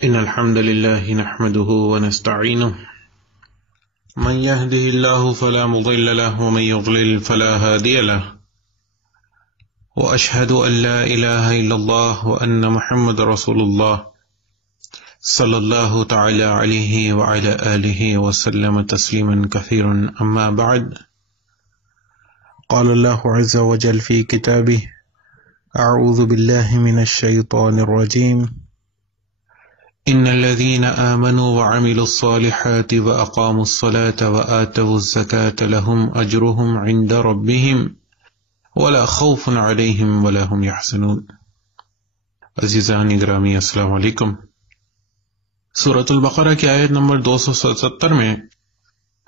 إن الحمد لله نحمده ونستعينه من يهده الله فلا مضل له ومن يضلل فلا هادي له وأشهد أن لا إله إلا الله وأن محمد رسول الله صلى الله تعالى عليه وعلى آله وسلم تسليما كثيرا أما بعد قال الله عز وجل في كتابه أعوذ بالله من الشيطان الرجيم إن الذين آمنوا وعملوا الصالحات وأقاموا الصلاة وآتوا الزكاة لهم أجرهم عند ربهم ولا خوف عليهم ولا هم يحزنون۔ عزیزان گرامی السلام علیکم۔ سورۃ البقرہ کی آیت نمبر 277 میں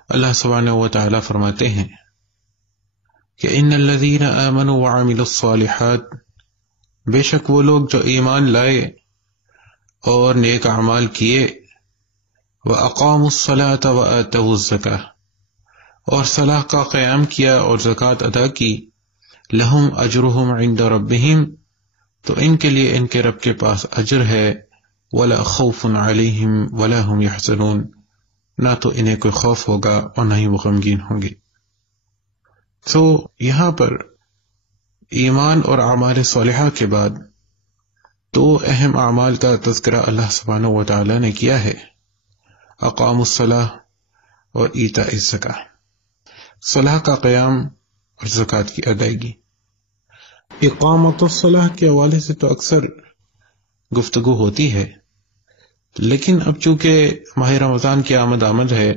اللہ سبحانہ و تعالی فرماتے ہیں کہ ان الذین آمنوا وعملوا الصالحات، بے شک وہ لوگ جو ایمان لائے اور نیک اعمال کیے، وَأَقَامُوا الصَّلَاةَ وَآتَوُا الزَّكَاةَ، اور صلاح کا قیام کیا اور زکوٰۃ ادا کی، لَهُمْ أَجْرُهُمْ عِنْدَ رَبِّهِمْ، تو ان کے لیے ان کے رب کے پاس اجر ہے، وَلَا خَوْفٌ عَلَيْهِمْ وَلَا هُمْ يَحْزَنُونَ، نہ تو انہیں کوئی خوف ہوگا اور نہ ہی وہ غمگین ہوں گے۔ تو یہاں پر ایمان اور اعمال صالحہ کے بعد دو اہم اعمال کا تذکرہ اللہ سبحانہ و تعالی نے کیا ہے، اقام الصلاۃ اور ایتاء الزکاۃ، صلاح کا قیام اور زکوٰۃ کی ادائیگی۔ اقامت الصلاۃ کے حوالے سے تو اکثر گفتگو ہوتی ہے، لیکن اب چونکہ ماہ رمضان کی آمد ہے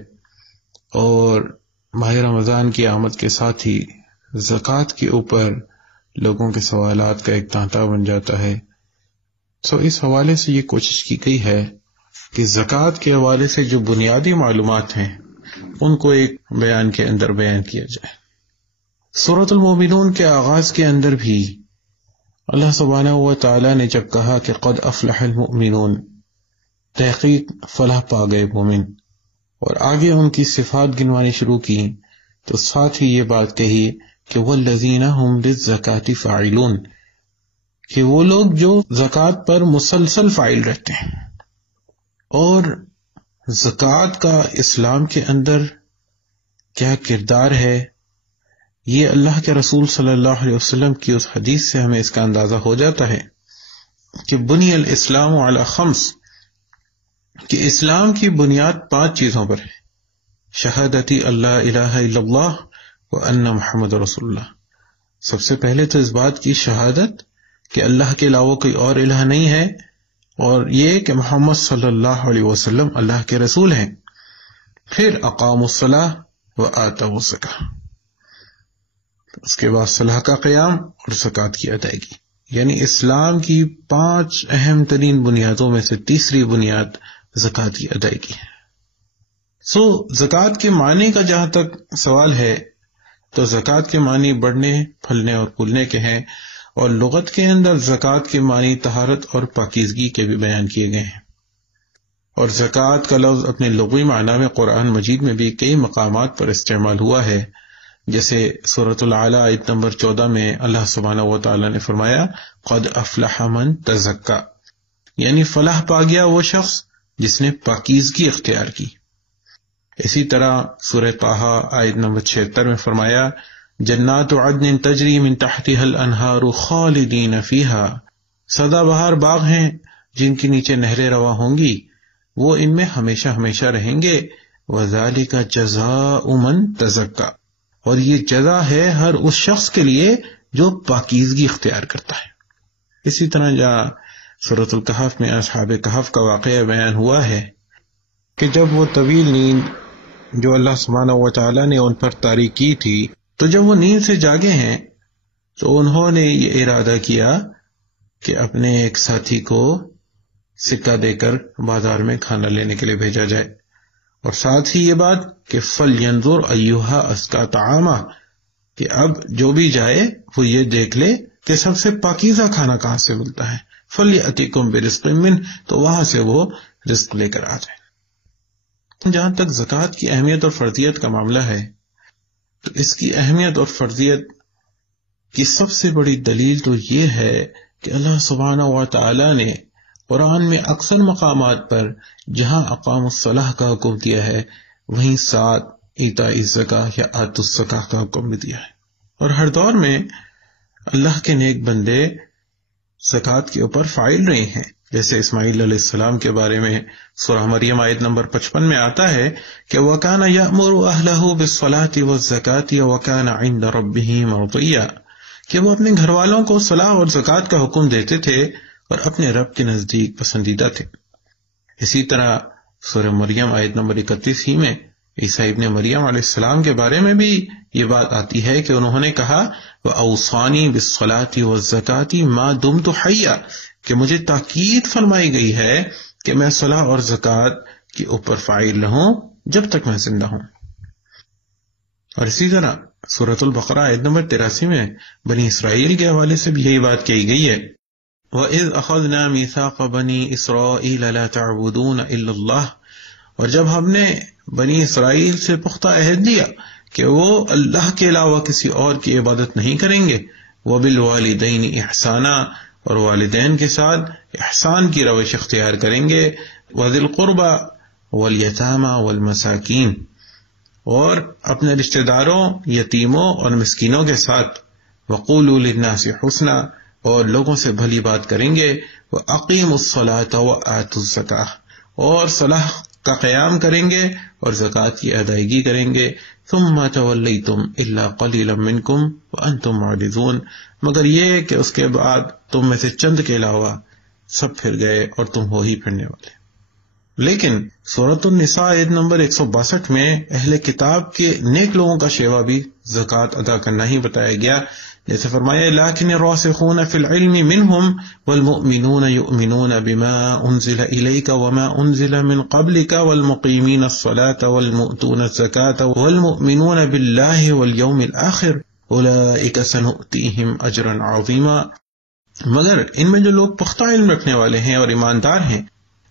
اور ماہ رمضان کی آمد کے ساتھ ہی زکوٰۃ کے اوپر لوگوں کے سوالات کا ایک تانتا بن جاتا ہے، تو اس حوالے سے یہ کوشش کی گئی ہے کہ زکوٰۃ کے حوالے سے جو بنیادی معلومات ہیں ان کو ایک بیان کے اندر بیان کیا جائے۔ سورۃ المومنون کے آغاز کے اندر بھی اللہ سبحانہ و تعالی نے جب کہا کہ قد افلح المؤمنون، تحقیق فلاح پا گئے مومن، اور آگے ان کی صفات گنوانی شروع کی، تو ساتھ ہی یہ بات کہی کہ والذین هم للزکاۃ فاعلون، کہ وہ لوگ جو زکوٰۃ پر مسلسل فاعل رہتے ہیں۔ اور زکوٰۃ کا اسلام کے اندر کیا کردار ہے، یہ اللہ کے رسول صلی اللہ علیہ وسلم کی اس حدیث سے ہمیں اس کا اندازہ ہو جاتا ہے کہ بنی الاسلام علی خمس، کہ اسلام کی بنیاد 5 چیزوں پر ہے، شہادتی اللہ الہ الا اللہ وان محمد رسول اللہ۔ سب سے پہلے تو اس بات کی شہادت کہ اللہ کے علاوہ کوئی اور الہ نہیں ہے، اور یہ کہ محمد صلی اللہ علیہ وسلم اللہ کے رسول ہیں۔ پھر اقاموا الصلاۃ وآتوا الزکاۃ، اس کے بعد صلاح کا قیام اور زکوٰۃ کی ادائیگی، یعنی اسلام کی 5 اہم ترین بنیادوں میں سے تیسری بنیاد زکوٰۃ کی ادائیگی ہے۔ زکوٰۃ کے معنی کا جہاں تک سوال ہے تو زکوٰۃ کے معنی بڑھنے، پھلنے اور پھولنے کے ہیں، اور لغت کے اندر زکوٰۃ کے معنی طہارت اور پاکیزگی کے بھی بیان کیے گئے ہیں، اور زکوٰۃ کا لفظ اپنے لغوی معنی میں قرآن مجید میں بھی کئی مقامات پر استعمال ہوا ہے، جیسے سورۃ الاعلیٰ آیت نمبر 14 میں اللہ سبحانہ و تعالی نے فرمایا قد افلح من تزکا، یعنی فلاح پا گیا وہ شخص جس نے پاکیزگی اختیار کی۔ اسی طرح سورہ طٰہٰ آیت نمبر 76 میں فرمایا جنات عدن تجری من تحتها الانہار خالدین فیہا، سدا بہار باغ ہیں جن کے نیچے نہریں رواں ہوں گی، وہ ان میں ہمیشہ ہمیشہ رہیں گے، وذالک جزاء من تزکا، اور یہ جزا ہے ہر اس شخص کے لیے جو پاکیزگی اختیار کرتا ہے۔ اسی طرح جہاں سورۃ الکہف میں اصحاب کہف کا واقعہ بیان ہوا ہے کہ جب وہ طویل نیند جو اللہ سبحانہ و تعالی نے ان پر طاری کی تھی، تو جب وہ نیند سے جاگے ہیں تو انہوں نے یہ ارادہ کیا کہ اپنے ایک ساتھی کو سکہ دے کر بازار میں کھانا لینے کے لیے بھیجا جائے، اور ساتھ ہی یہ بات کہ فَلْيَنْظُرْ أَيُّهَا أَزْكَىٰ طَعَامًا، کہ اب جو بھی جائے وہ یہ دیکھ لے کہ سب سے پاکیزہ کھانا کہاں سے ملتا ہے، فَلْيَأْتِكُمْ بِرِزْقٍ مِّنْهُ، تو وہاں سے وہ رزق لے کر آ جائے۔ جہاں تک زکوٰۃ کی اہمیت اور فرضیت کا معاملہ ہے تو اس کی اہمیت اور فرضیت کی سب سے بڑی دلیل تو یہ ہے کہ اللہ سبحانہ و تعالی نے قرآن میں اکثر مقامات پر جہاں اقام الصلاح کا حکم دیا ہے وہیں ساتھ ایتاء الزکاۃ یا آت الزکاۃ کا حکم بھی دیا ہے. اور ہر دور میں اللہ کے نیک بندے زکوٰۃ کے اوپر فائل رہے ہیں. جیسے اسماعیل علیہ السلام کے بارے میں سورہ مریم آیت نمبر 55 میں آتا ہے کہ وَكَانَ يَأْمُرُ أَهْلَهُ بِالصَّلَاةِ وَالزَّكَاةِ وَكَانَ عِندَ رَبِّهِ مَرْضِيًّا، کہ وہ اپنے گھر والوں کو صلاح اور زکوٰۃ کا حکم دیتے تھے اور اپنے رب کے نزدیک پسندیدہ تھے. اسی طرح سورہ مریم آیت نمبر 31 ہی میں عیسیٰ ابن مریم علیہ السلام کے بارے میں بھی یہ بات آتی ہے کہ انہوں نے کہا وَأَوْصَانِي بِالصَّلَاةِ وَالزَّكَاةِ مَا دُمْتُ حَيًّا، کہ مجھے تاکید فرمائی گئی ہے کہ میں صلاح اور زکوٰۃ کے اوپر فاعل رہوں جب تک میں زندہ ہوں. اور اسی طرح سورۃ البقرہ آیت نمبر 83 میں بنی اسرائیل کے حوالے سے بھی یہی بات کہی گئی ہے. وَإِذْ أَخَذْنَا مِيثَاقَ بَنِي إِسْرَائِيلَ لَا تَعْبُدُونَ إِلَّا اللَّهَ، اور جب ہم نے بنی اسرائیل سے پختہ عہد لیا کہ وہ اللہ کے علاوہ کسی اور کی عبادت نہیں کریں گے. وَبِالْوَالِدَيْنِ إِحْسَانًا، اور والدین کے ساتھ احسان کی روش اختیار کریں گے. وَذِي الْقُرْبَى وَالْيَتَامَى وَالْمَسَاكِينَ، اور اپنے رشتہ داروں، یتیموں اور مسکینوں کے ساتھ. وَقُولُوا لِلنَّاسِ حُسْنًا، اور لوگوں سے بھلی بات کریں گے. وَأَقِيمُوا الصَّلَاةَ وَآتُوا الزَّكَاةَ، اور صلاح کا قیام کریں گے اور زکوٰۃ کی ادائیگی کریں گے. ثُمَّ تَوَلَّيْتُمْ إِلَّا قَلِيلًا مِّنكُمْ وَأَنتُمْ مُعْرِضُونَ، مگر یہ کہ اس کے بعد تم میں سے چند کے علاوہ سب پھر گئے اور تم ہو ہی پھرنے والے. لیکن سورۃ النساء آیت نمبر 162 میں اہل کتاب کے نیک لوگوں کا شیوہ بھی زکوٰۃ ادا کرنا ہی بتایا گیا. جیسے فرمایا لَٰكِنِ الرَّاسِخُونَ فِي الْعِلْمِ مِنْهُمْ وَالْمُؤْمِنُونَ يُؤْمِنُونَ بِمَا أُنزِلَ إِلَيْكَ وَمَا أُنزِلَ مِنْ قَبْلِكَ وَالْمُقِيمِينَ الصَّلَاةَ وَالْمُؤْتُونَ الزَّكَاةَ وَالْمُؤْمِنُونَ بِاللَّهِ وَالْيَوْمِ الْآخِرِ أُولَٰئِكَ سَنُؤْتِيهِمْ أَجْرًا عَظِيمًا، مگر ان میں جو لوگ پختہ علم رکھنے والے ہیں اور ایماندار ہیں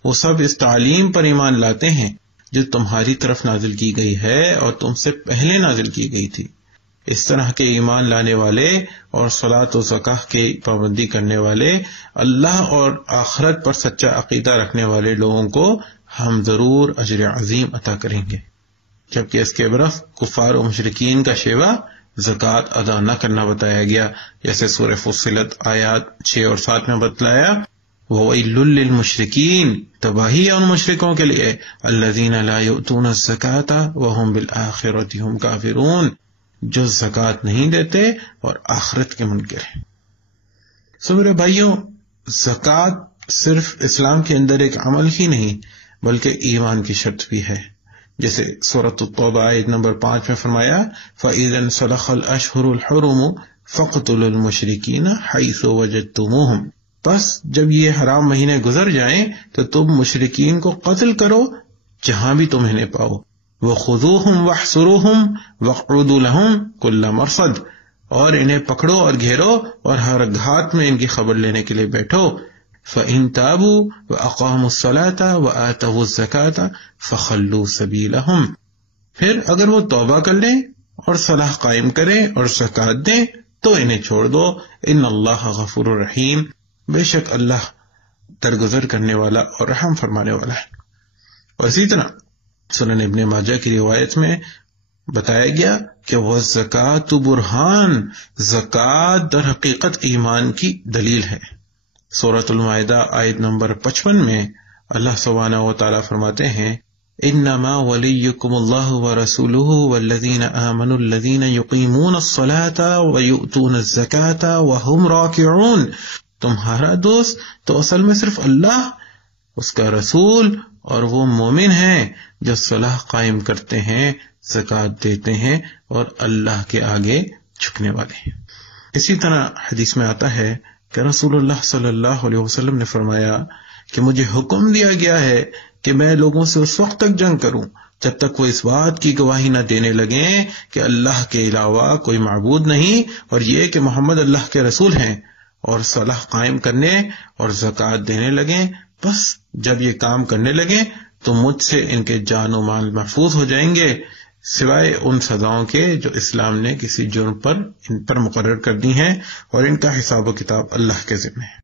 وہ سب اس تعلیم پر ایمان لاتے ہیں جو تمہاری طرف نازل کی گئی ہے اور تم سے پہلے نازل کی گئی تھی. اس طرح کے ایمان لانے والے اور صلاۃ و زکوٰۃ کی پابندی کرنے والے، اللہ اور آخرت پر سچا عقیدہ رکھنے والے لوگوں کو ہم ضرور اجر عظیم عطا کریں گے. جبکہ اس کے برعکس کفار و مشرکین کا شیوہ زکوٰۃ ادا نہ کرنا بتایا گیا، جیسے سورہ فصلت آیات 6 اور 7 میں بتلایا وَوَيْلٌ لِّلْمُشْرِكِينَ، تباہی ہے ان مشرکوں کے لیے الَّذِينَ لَا يُؤْتُونَ الزَّكَاةَ وَهُمْ بِالْآخِرَةِ هُمْ كَافِرُونَ، جو زکوٰۃ نہیں دیتے اور آخرت کے منکر ہیں. سو میرے بھائیوں، زکوٰۃ صرف اسلام کے اندر ایک عمل ہی نہیں بلکہ ایمان کی شرط بھی ہے. جیسے سورۃ التوبہ آیت نمبر 5 میں فرمایا فَإِذَا انسَلَخَ الْأَشْهُرُ الْحُرُمُ فَاقْتُلُوا الْمُشْرِكِينَ حَيْثُ وَجَدتُّمُوهُمْ، بس جب یہ حرام مہینے گزر جائیں تو تم مشرکین کو قتل کرو جہاں بھی تم انہیں پاؤ. وَخُذُوهُمْ وَاحْصُرُوهُمْ وَاقْعُدُوا لَهُمْ كُلَّ مَرْصَدٍ، اور انہیں پکڑو اور گھیرو اور ہر گھات میں ان کی خبر لینے کے لیے بیٹھو. فَإِن تَابُوا وَأَقَامُوا الصَّلَاةَ وَآتَوُا الزَّكَاةَ فَخَلُّوا سَبِيلَهُمْ، پھر اگر وہ توبہ کر لیں اور صلاح قائم کریں اور زکوٰۃ دیں تو انہیں چھوڑ دو. ان اللہ غفور الرحیم، بے شک اللہ درگزر کرنے والا اور رحم فرمانے والا ہے. اور اسی طرح سنن ابن ماجہ کی روایت میں بتایا گیا کہ وہ زکوٰۃ برہان، زکوٰۃ در حقیقت ایمان کی دلیل ہے. سورۃ المائدہ آیت نمبر 55 میں اللہ سبحانہ و تعالیٰ فرماتے ہیں انما ولیکم اللہ ورسولہ والذین آمنوا الذین یقیمون الصلاة ویؤتون الزکاة وہم راکعون، تمہارا دوست تو اصل میں صرف اللہ، اس کا رسول اور وہ مومن ہیں جو صلاح قائم کرتے ہیں، زکوٰۃ دیتے ہیں اور اللہ کے آگے جھکنے والے ہیں. اسی طرح حدیث میں آتا ہے کہ رسول اللہ صلی اللہ علیہ وسلم نے فرمایا کہ مجھے حکم دیا گیا ہے کہ میں لوگوں سے اس وقت تک جنگ کروں جب تک وہ اس بات کی گواہی نہ دینے لگیں کہ اللہ کے علاوہ کوئی معبود نہیں اور یہ کہ محمد اللہ کے رسول ہیں، اور صلاح قائم کرنے اور زکوٰۃ دینے لگیں. بس جب یہ کام کرنے لگیں تو مجھ سے ان کے جان و مال محفوظ ہو جائیں گے، سوائے ان سزاؤں کے جو اسلام نے کسی جرم پر ان پر مقرر کر دی ہیں، اور ان کا حساب و کتاب اللہ کے ذمہ ہے.